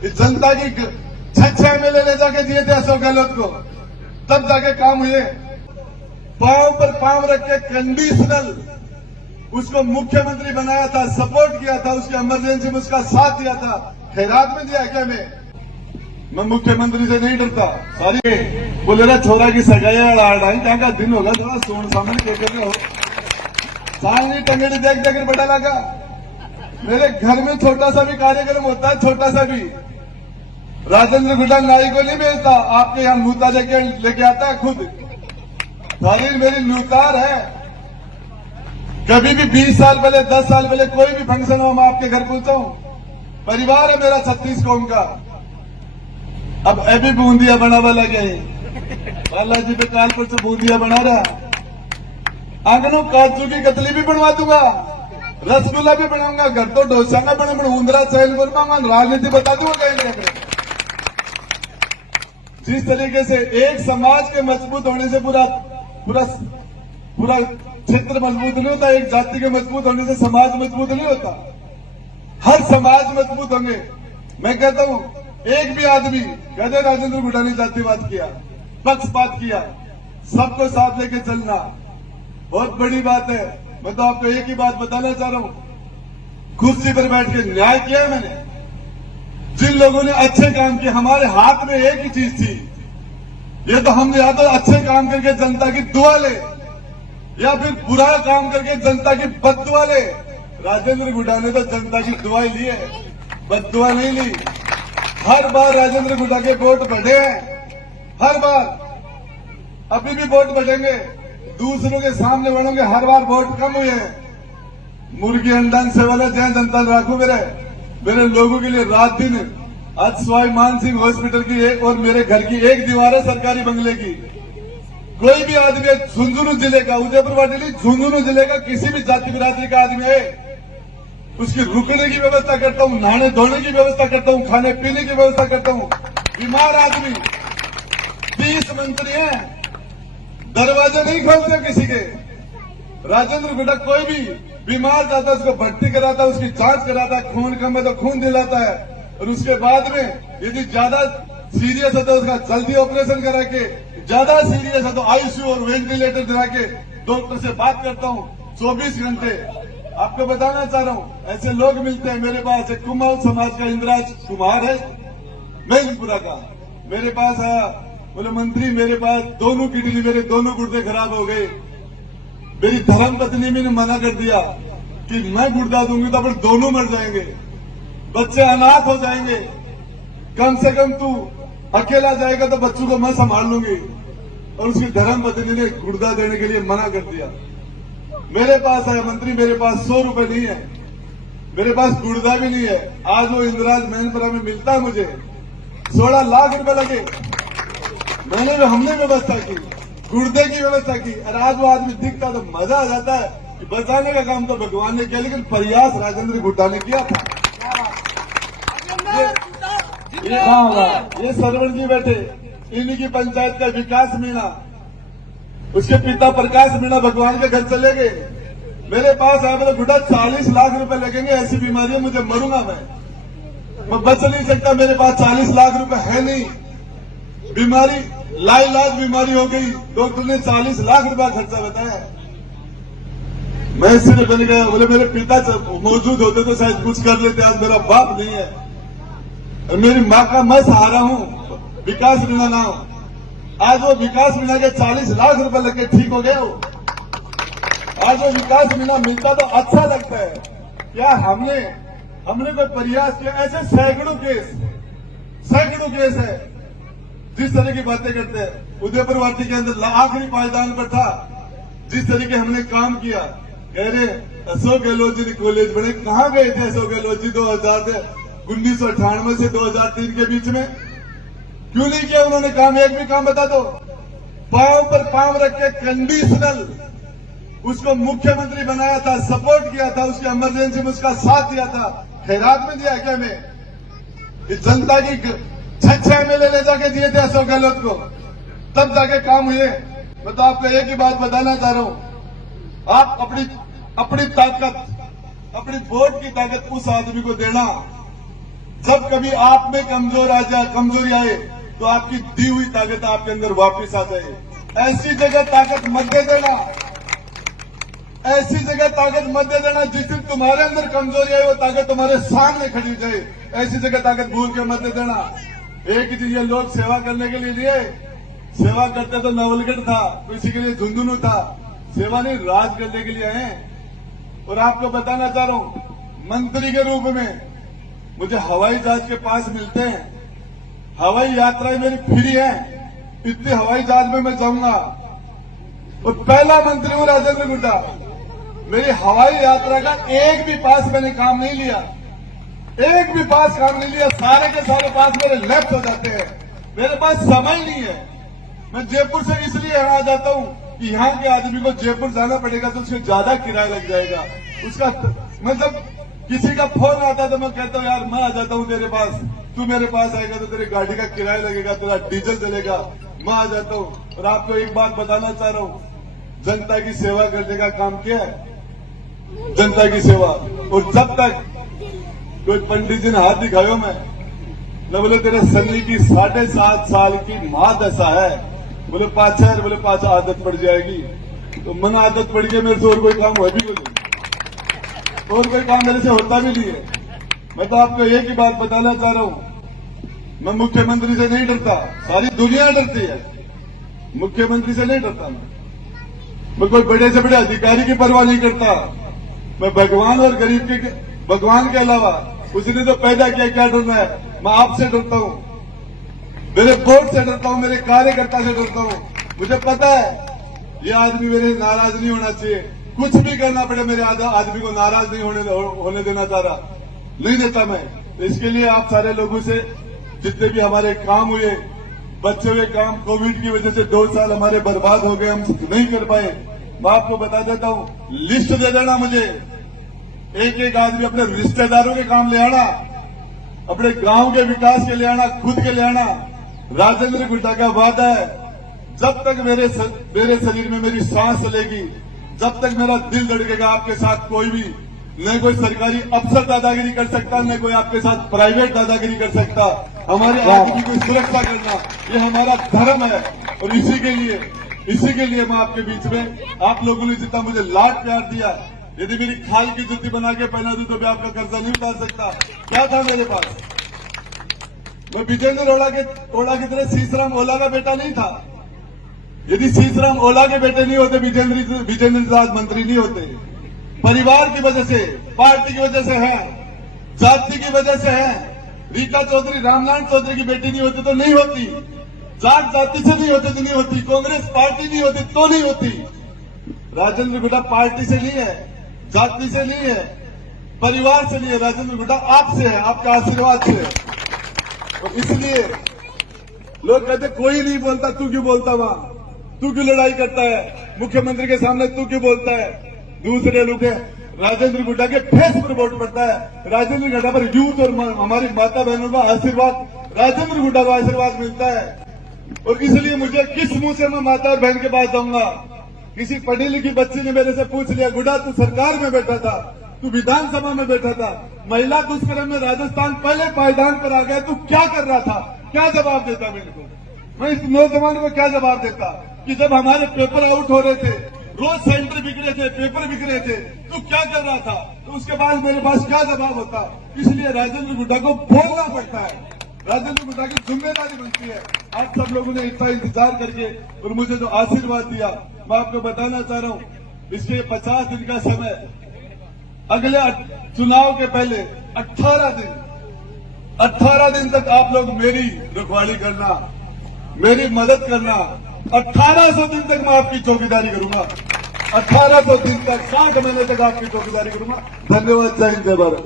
इस जनता की 6 एमएलए ले जाके दिए थे अशोक गहलोत को, तब जाके काम हुए। पांव पर पांव रख के कंडीशनल उसको मुख्यमंत्री बनाया था, सपोर्ट किया था, उसकी इमरजेंसी में उसका साथ दिया था। खैरात में दिया क्या मैं मुख्यमंत्री से नहीं डरता। सारी बोले ना छोरा की सगाई अड़ाई क्या का दिन होगा, थोड़ा सोन सामने के हो सामने टंगड़ी देख देकर बड़ा लगा। मेरे घर में छोटा सा भी कार्यक्रम होता है, छोटा सा भी, राजेंद्र गुड्डा नाई को नहीं भेजता, आपके यहाँ लूता लेके आता है खुद। सारी मेरी लूतार है। कभी भी 20 साल पहले 10 साल पहले कोई भी फंक्शन हो मैं आपके घर पहुंचा हूं। परिवार है मेरा 36 कौम का। अब अभी बूंदिया बनावा लगे, बालाजी पे कालपुर से बूंदिया बना रहा। आंगनों काजू की कतली भी बनवा दूंगा, रसगुल्ला भी बनाऊंगा, घर तो डोसा का बना ऊंदरा चैन बनवाऊंगा, राजनीति बता दूंगा कहीं। जिस तरीके से एक समाज के मजबूत होने से पूरा पूरा पूरा क्षेत्र मजबूत नहीं होता, एक जाति के मजबूत होने से समाज मजबूत नहीं होता। हर समाज मजबूत होंगे। मैं कहता हूं एक भी आदमी कहते राजेंद्र गुड्डा ने जातिवाद किया, पक्षपात किया, सबको साथ लेके चलना बहुत बड़ी बात है। मैं तो आपको एक ही बात बताना चाह रहा हूं, कुर्सी पर बैठ के न्याय किया है मैंने। जिन लोगों ने अच्छे काम किए, हमारे हाथ में एक ही चीज थी, ये तो हम या तो अच्छे काम करके जनता की दुआ ले या फिर बुरा काम करके जनता की बददुआ ले। राजेंद्र गुड्डा ने तो जनता की दुआ ली है, बददुआ नहीं ली। हर बार राजेंद्र गुड्डा के वोट बढ़े हैं, हर बार। अभी भी वोट बढ़ेंगे, दूसरों के सामने बढ़ेंगे, हर बार वोट कम हुए हैं। मुर्गी अंडन से वाले जय जनता राखू मेरे लोगों के लिए रात दिन। आज सवाई मान सिंह हॉस्पिटल की एक और मेरे घर की एक दीवार है सरकारी बंगले की। कोई भी आदमी झुंझुनू जिले का, उदयपुर वाली झुंझुनू जिले का किसी भी जाति बिरादरी का आदमी है, उसकी रुकने की व्यवस्था करता हूं, नहाने धोने की व्यवस्था करता हूं, खाने पीने की व्यवस्था करता हूं। बीमार आदमी 30 मंत्री हैं, दरवाजे नहीं खोलते किसी के। राजेंद्र गुड्डा कोई भी बीमार जाता है उसको भर्ती कराता है, उसकी जांच कराता है, खून कम है तो खून दिलाता है, और उसके बाद में यदि ज्यादा सीरियस है तो उसका जल्दी ऑपरेशन करा के, ज्यादा सीरियस है तो आईसीयू और वेंटिलेटर दिला के डॉक्टर से बात करता हूं 24 घंटे। आपको बताना चाह रहा हूं, ऐसे लोग मिलते हैं मेरे पास। एक कुमाऊं समाज का इंद्राज कुमार है महिलपुरा का, मेरे पास आया, बोले मंत्री मेरे पास दोनों किडनी, मेरे दोनों गुर्दे खराब हो गए। मेरी धर्म पत्नी ने मना कर दिया कि मैं गुर्दा दूंगी तो अपन दोनों मर जाएंगे, बच्चे अनाथ हो जाएंगे, कम से कम तू अकेला जाएगा तो बच्चों को मैं संभाल लूंगी। और उसकी धर्म पत्नी ने गुर्दा देने के लिए मना कर दिया। मेरे पास आया मंत्री, मेरे पास 100 रुपए नहीं है, मेरे पास गुर्दा भी नहीं है। आज वो इंदिराज मैनपुरा में मिलता है मुझे, 16 लाख रुपए लगे, हमने व्यवस्था की, गुर्दे की व्यवस्था की। और आज वो आदमी दिखता तो मजा आ जाता है कि बचाने का काम तो भगवान ने किया, लेकिन प्रयास राजेंद्र गुड्डा ने किया था। ये सरवण जी बैठे, इन्हीं की पंचायत का विकास मीणा, उसके पिता प्रकाश मीणा भगवान के घर चले गए। मेरे पास आया बोले गुड्डा 40 लाख रुपए लगेंगे, ऐसी बीमारी है, मुझे मरूंगा मैं बच नहीं सकता, मेरे पास 40 लाख रुपए है नहीं। बीमारी लाइलाज बीमारी हो गई, डॉक्टर ने 40 लाख रुपया खर्चा बताया। मैं सिर्फ बन गया, बोले मेरे पिता मौजूद होते तो शायद कुछ कर लेते, आज मेरा बाप नहीं है और मेरी मां का मैं सहारा हूं, विकास मीणा नाम। आज वो विकास मीणा के 40 लाख रुपए लगे ठीक हो गए। आज वो विकास मीणा मिलता तो अच्छा लगता है। क्या हमने कोई प्रयास किया? ऐसे सैकड़ों केस है जिस तरह की बातें करते हैं। उदयपुर वाटी के अंदर आखिरी पायदान पर था, जिस तरीके हमने काम किया, कह रहे अशोक गहलोत जी ने कॉलेज बने, कहां गए थे अशोक गहलोत जी 1998 से 2003 के बीच में? क्यों नहीं किया उन्होंने काम? एक भी काम बता दो। पांव पर पांव रख के कंडीशनल उसको मुख्यमंत्री बनाया था, सपोर्ट किया था, उसकी इमरजेंसी में उसका साथ दिया था। खैरात में दिया क्या मैं? इस जनता की 6 एमएलए ले जाके दिए थे अशोक गहलोत को, तब जाके काम हुए। मैं तो आपको एक ही बात बताना चाह रहा हूं, आप अपनी ताकत, अपनी वोट की ताकत उस आदमी को देना जब कभी आप में कमजोरी आए तो आपकी दी हुई ताकत आपके अंदर वापस आ जाए। ऐसी जगह ताकत मत दे देना, ऐसी जगह ताकत मत दे देना जिस दिन तुम्हारे अंदर कमजोरी आए वो ताकत तुम्हारे सामने खड़ी जाए। ऐसी जगह ताकत भूल के मत दे देना। एक ही चीज, ये लोग सेवा करने के लिए सेवा करते तो नवलगढ़ था, किसी के लिए झुंझुनू था, सेवा नहीं राज करने के लिए आए हैं। और आपको बताना चाह रहा हूं, मंत्री के रूप में मुझे हवाई जहाज के पास मिलते हैं, हवाई यात्राएं मेरी फ्री है, इतने हवाई जहाज में मैं जाऊंगा और पहला मंत्री हूं राजेंद्र गुड्डा। मेरी हवाई यात्रा का एक भी पास मैंने काम नहीं लिया, एक भी पास काम नहीं लिया। सारे के सारे पास मेरे लेफ्ट हो जाते हैं, मेरे पास समय नहीं है। मैं जयपुर से इसलिए यहां आ जाता हूं कि यहाँ के आदमी को जयपुर जाना पड़ेगा तो उससे ज्यादा किराया लग जाएगा उसका। मतलब किसी का फोन आता तो मैं कहता हूं यार मैं आ जाता हूं तेरे पास, तू मेरे पास आएगा तो तेरी गाड़ी का किराया लगेगा, तेरा डीजल चलेगा, मैं आ जाता हूं। और आपको एक बात बताना चाह रहा हूं, जनता की सेवा करने का काम क्या है, जनता की सेवा। और जब तक कोई पंडित जी ने हाथ दिखायो मैं न बोले तेरे सन्नी की 7.5 साल की महादशा है, बोले पाछा, बोले पाछा आदत पड़ जाएगी। तो मन आदत पड़ गई मेरे से और कोई काम हो भी नहीं, और कोई काम मेरे से होता भी नहीं है। मैं तो आपको एक ही बात बताना चाह रहा हूं, मैं मुख्यमंत्री से नहीं डरता, सारी दुनिया डरती है, मुख्यमंत्री से नहीं डरता। मैं कोई बड़े से बड़े अधिकारी की परवाह नहीं करता। मैं भगवान और गरीब के, भगवान के अलावा उसने तो पैदा किया, क्या डरना है। मैं आपसे डरता हूं, मेरे बोर्ड से डरता हूं, मेरे कार्यकर्ता से डरता हूं। मुझे पता है ये आदमी मेरे नाराज नहीं होना चाहिए, कुछ भी करना पड़े मेरे आदमी को नाराज नहीं होने देना चाह रहा, नहीं देता मैं। तो इसके लिए आप सारे लोगों से जितने भी हमारे काम हुए, बचे हुए काम, कोविड की वजह से 2 साल हमारे बर्बाद हो गए, हम नहीं कर पाए, मैं आपको बता देता हूं, लिस्ट दे देना मुझे। एक एक आदमी अपने रिश्तेदारों के काम ले आना, अपने गांव के विकास के ले आना, खुद के ले आना। राजेंद्र गुड्डा का वादा है, जब तक मेरे शरीर में मेरी सांस चलेगी, जब तक मेरा दिल धड़केगा, आपके साथ कोई भी न कोई सरकारी अफसर दादागिरी कर सकता, न कोई आपके साथ प्राइवेट दादागिरी कर सकता। हमारे आदमी की सुरक्षा करना ये हमारा धर्म है। और इसी के लिए मैं आपके बीच में, आप लोगों ने जितना मुझे लाड प्यार दिया, यदि मेरी खाल की जूती बना के पहना दूं तो भी आपका कर्जा नहीं उतार सकता। क्या था मेरे पास, मैं विजेंद्र ओला की तरह सीसराम ओला का बेटा नहीं था। यदि सीसराम ओला के बेटे नहीं होते, विजेंद्र आज मंत्री नहीं होते। परिवार की वजह से, पार्टी की वजह से है, जाति की वजह से है। रीता चौधरी, रामनारायण चौधरी की बेटी नहीं होती तो नहीं होती, जात जाति से नहीं होती तो नहीं होती, कांग्रेस पार्टी नहीं होती तो नहीं होती। राजेंद्र गुड्डा पार्टी से नहीं है, जाति से नहीं है, परिवार से नहीं है, राजेंद्र गुड्डा आपसे है, आपका आशीर्वाद से। और इसलिए लोग कहते कोई नहीं बोलता, तू क्यों बोलता, वहां तू क्यों लड़ाई करता है, मुख्यमंत्री के सामने तू क्यों बोलता है। दूसरे लोग राजेंद्र गुड्डा के फेस पर वोट पड़ता है, राजेंद्र गुड्डा पर यूथ और हमारी माता बहनों का आशीर्वाद, राजेंद्र गुड्डा को आशीर्वाद मिलता है। और इसलिए मुझे किस मुंह से मैं माता और बहन के पास जाऊंगा। किसी पढ़ी लिखी बच्ची ने मेरे से पूछ लिया, गुड्डा तू सरकार में बैठा था, तू विधानसभा में बैठा था, महिला दुष्कर्म में राजस्थान पहले पायदान पर आ गया, तू क्या कर रहा था, क्या जवाब देता मेरे को। मैं इस नौजवान को क्या जवाब देता कि जब हमारे पेपर आउट हो रहे थे, रोज सेंटर बिक रहे थे, पेपर बिक रहे थे, तू क्या कर रहा था। तो उसके बाद मेरे पास क्या जवाब होता। इसलिए राजेंद्र गुड्डा को बोलना पड़ता है, राजेंद्र गुड्डा की जिम्मेदारी बनती है। आप सब लोगों ने इतना इंतजार करके और मुझे जो आशीर्वाद दिया, मैं आपको बताना चाह रहा हूं, इसके 50 दिन का समय, अगले चुनाव के पहले 18 दिन तक आप लोग मेरी रखवाली करना, मेरी मदद करना। 1800 दिन तक मैं आपकी चौकीदारी करूंगा, 1800 दिन तक, 60 महीने तक आपकी चौकीदारी करूंगा। धन्यवाद, जय हिंद, जय भारत।